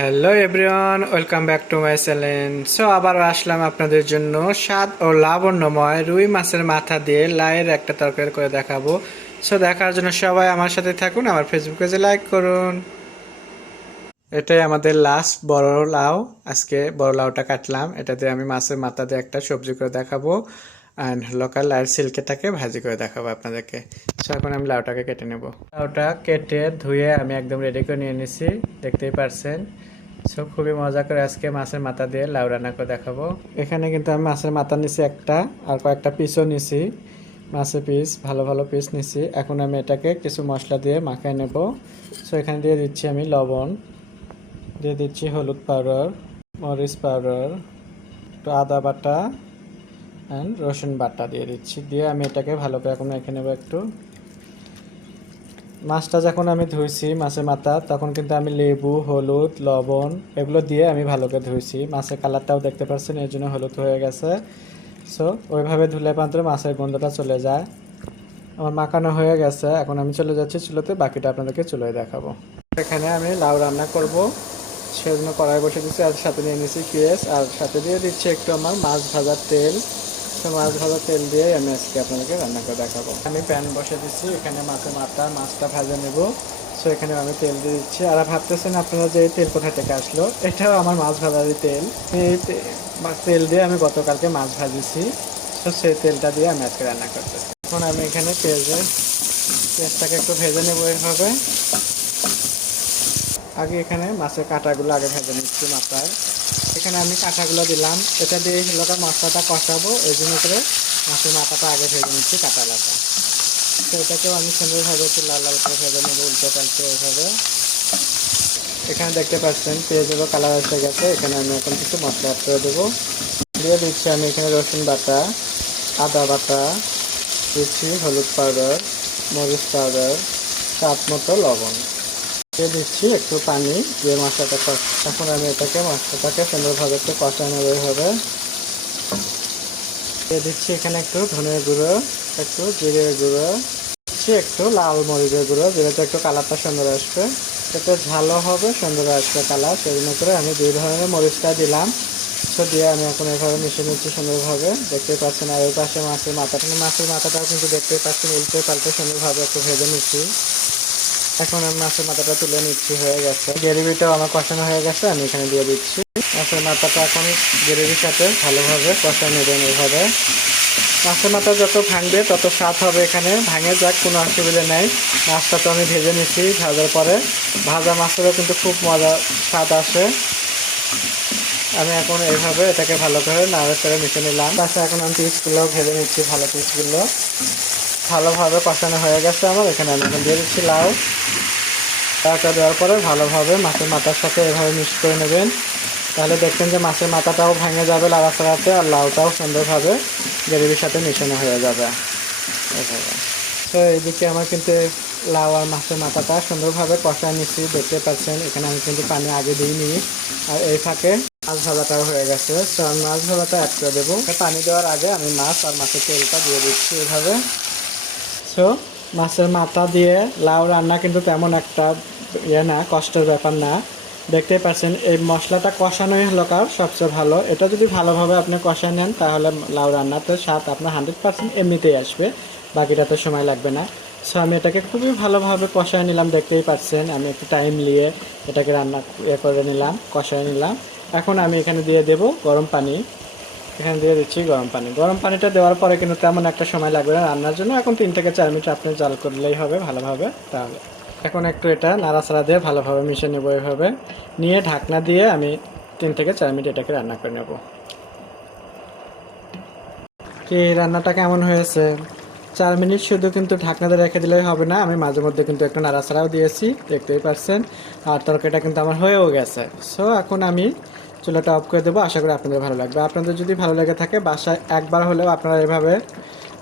Hello everyone welcome back to my channel so আবার আসলাম আপনাদের জন্য স্বাদ ও লাবণ্যময় রুই মাছের মাথা দিয়ে লাইয়ের একটা তরকারি করে দেখাবো। সো দেখার জন্য সবাই আমার সাথে থাকুন, আমার ফেসবুক পেজে লাইক করুন। এটাই আমাদের লাস্ট বড় লাউ। আজকে বড় লাউটা কাটলাম। এটাতে আমি মাছের মাথা দিয়ে একটা সবজি করে দেখাবো। অ্যান্ড লোকাল লাইয়ের সিল্কেটাকে ভাজি করে দেখাবো আপনাদেরকে। সো এখন আমি লাউটাকে কেটে নেব। লাউটা কেটে ধুয়ে আমি একদম রেডি করে নিয়ে নিছি, দেখতেই পারছেন। সো খুবই মজা করে আজকে মাছের মাথা দিয়ে লাউ রান্না করে দেখাবো। এখানে কিন্তু আমি মাছের মাথা নিছি একটা, আর কয়েকটা পিসও নিছি। মাছের পিস ভালো ভালো পিস নিছি। এখন আমি এটাকে কিছু মশলা দিয়ে মাখায় নেব। সো এখানে দিয়ে দিচ্ছি আমি লবণ, দিয়ে দিচ্ছি হলুদ পাউডার মরিচ পাউডার একটু আদা বাটা অ্যান্ড রসুন বাটা দিয়ে দিচ্ছি। দিয়ে আমি এটাকে ভালো করে এখন মেখে নেব একটু। মাছটা যখন আমি ধুইছি মাছের মাথা, তখন কিন্তু আমি লেবু, হলুদ, লবণ এগুলো দিয়ে আমি ভালো করে ধুইছি। মাছের কালারটাও দেখতে পাচ্ছেন, এর জন্য হলুদ হয়ে গেছে। সো ওইভাবে ধুলে পাত্রে মাছের গন্ধটা চলে যায়। আমার মাখানো হয়ে গেছে, এখন আমি চলে যাচ্ছি চুলোতে, বাকিটা আপনাদেরকে চুলোয় দেখাবো। এখানে আমি লাউ রান্না করব। সেজন্য কড়াই বসে দিচ্ছি আর সাথে নিয়ে নিচ্ছি পেঁয়াজ, আর সাথে দিয়ে দিচ্ছি একটু আমার মাছ ভাজার তেল। তো মাছ ভাজার তেল দিয়ে আমি আজকে আপনাদেরকে রান্না করে দেখাবো। আমি প্যান বসে দিচ্ছি, এখানে মাছের মাথা, মাছটা ভাজা নেব। সো এখানে আমি তেল দিয়ে দিচ্ছি। আর ভাবতেছেন আপনারা যে তেল কোথা থেকে আসলো? এটাও আমার মাছ ভাজারই তেল। এই তেল দিয়ে আমি গতকালকে মাছ ভাজিছি। তো সেই তেলটা দিয়ে আমি আজকে রান্না করতেছি। এখন আমি এখানে পেঁয়াজের পেঁয়াজটাকে একটু ভেজে নেব এইভাবে আগে এখানে মাছের কাঁটাগুলো আগে ভেজে নিচ্ছি মাথার এখানে আমি কাঁটাগুলো দিলাম। এটা দিয়ে হলো মশলাটা কষাবো। এই জন্য করে মাছের মাথাটা আগে ভেজে নিচ্ছি কাঁটা লাটা তো এটাকেও আমি সুন্দরভাবে একটু লাল লাল করে ভেজে নেব, উল্টো পাল্টে এইভাবে। এখানে দেখতে পাচ্ছেন পেঁয়াজেরও কালার এসে গেছে। এখানে আমি এখন কিছু মশলা অ্যাড করে দেবো। দিয়ে দিচ্ছি আমি এখানে রসুন বাটা, আদা বাটা দিচ্ছি হলুদ পাউডার, মরিচ পাউডার, স্বাদ মতো লবণ। দিচ্ছি একটু পানি, দিয়ে মশলাটা কষ এখন আমি এটাকে মশলাটাকে সুন্দরভাবে একটু কষানো হবে দিয়ে দিচ্ছি এখানে একটু ধনের গুঁড়ো, একটু জিরের গুঁড়ো, দিচ্ছি একটু লাল মরিচের গুঁড়ো যেহেতু একটু কালারটা সুন্দর আসবে। এতে ঝালও হবে, সুন্দর আসবে কালার, সেই জন্য করে আমি দুই ধরনের মরিচটা দিলাম। তো দিয়ে আমি এখন এভাবে মিশিয়ে নিচ্ছি সুন্দরভাবে। দেখতেই পাচ্ছেন, আর ওই পাশে মাছের মাথাটা, মাছের মাথাটাও কিন্তু দেখতে পাচ্ছেন, উল্টে পাল্টে সুন্দরভাবে একটু ভেজে নিচ্ছি। এখন আমি মাছের মাথাটা তুলে নিচ্ছি, হয়ে গেছে। গ্রেভিটাও আমার কষানো হয়ে গেছে, আমি এখানে দিয়ে দিচ্ছি। মাছের মাথাটা এখন গ্রেভির সাথে ভালোভাবে কষা নেবেন এইভাবে মাছের মাথা যত ভাঙবে, তত স্বাদ হবে এখানে। ভাঙে যাক, কোনো অসুবিধা নেই। মাছটা তো আমি ভেজে নিচ্ছি ভাজার পরে। ভাজা মাছেরও কিন্তু খুব মজা স্বাদ আসে। আমি এখন এইভাবে এটাকে ভালো করে নাড়ে করে মিশে নিলাম। তাছাড়া এখন আমি পিসগুলো ভেজে নিচ্ছি ভালো পিসগুলো ভালোভাবে কষানো হয়ে গেছে আমার। এখানে আমি এখন দিয়ে দিচ্ছি লাউ। লাউটা দেওয়ার পরে ভালোভাবে মাছের মাথার সাথে এভাবে মিক্স করে নেবেন। তাহলে দেখবেন যে মাছের মাথাটাও ভেঙে যাবে লাড়াচাড়াতে আর লাউটাও সুন্দরভাবে গ্রেভির সাথে মিশানো হয়ে যাবে। এভাবে। তো এইদিকে আমার কিন্তু লাউ আর মাছের মাথাটা সুন্দরভাবে কষায় নিচ্ছি। দেখতে পাচ্ছেন, এখানে আমি কিন্তু পানি আগে দিইনি। আর এই ফাঁকে মাছ ভাজাটাও হয়ে গেছে। তো আমি মাছ ভাজাটা অ্যাড করে দেবো। পানি দেওয়ার আগে আমি মাছ আর মাছের তেলটা দিয়ে দিচ্ছি এভাবে। সো মাছের মাথা দিয়ে লাউ রান্না কিন্তু তেমন একটা ইয়ে না, কষ্টের ব্যাপার না। দেখতেই পাচ্ছেন, এই মশলাটা কষানোই হলো কার সবচেয়ে ভালো। এটা যদি ভালোভাবে আপনি কষায় নেন, তাহলে লাউ রান্নাতে স্বাদ আপনার হান্ড্রেড পার্সেন্ট এমনিতেই আসবে। বাকিটা তো সময় লাগবে না। সো আমি এটাকে খুবই ভালোভাবে কষায় নিলাম, দেখতেই পাচ্ছেন। আমি একটু টাইম নিয়ে এটাকে রান্না ইয়ে করে নিলাম, কষায় নিলাম। এখন আমি এখানে দিয়ে দেব গরম পানি। এখানে দিয়ে দিচ্ছি গরম পানি। গরম পানিটা দেওয়ার পরে কিন্তু তেমন একটা সময় লাগবে না রান্নার জন্য। এখন তিন থেকে চার মিনিট আপনি জাল করলেই হবে ভালোভাবে তাহলে। এখন একটু এটা নাড়াচাড়া দিয়ে ভালোভাবে মিশে নেব এভাবে। নিয়ে ঢাকনা দিয়ে আমি তিন থেকে চার মিনিট এটাকে রান্না করে নেব। কি, রান্নাটা কেমন হয়েছে? চার মিনিট শুধু কিন্তু ঢাকনাতে রেখে দিলেই হবে না, আমি মাঝে মধ্যে কিন্তু একটু নাড়াচাড়াও দিয়েছি, দেখতেই পারছেন। আর তরকারিটা কিন্তু আমার হয়েও গেছে। সো এখন আমি চুলাটা অফ করে দেবো। আশা করি আপনাদের ভালো লাগবে। আপনাদের যদি ভালো লেগে থাকে, বাসায় একবার হলেও আপনারা এভাবে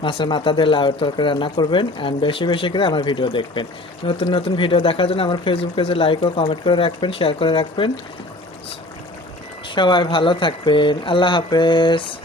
মাছের মাথা দিয়ে লাউ তরকারি রান্না করবেন অ্যান্ড বেশি বেশি করে আমার ভিডিও দেখবেন। নতুন নতুন ভিডিও দেখার জন্য আমার ফেসবুক পেজে লাইক ও কমেন্ট করে রাখবেন শেয়ার করে রাখবেন। সবাই ভালো থাকবেন। আল্লাহ হাফেজ।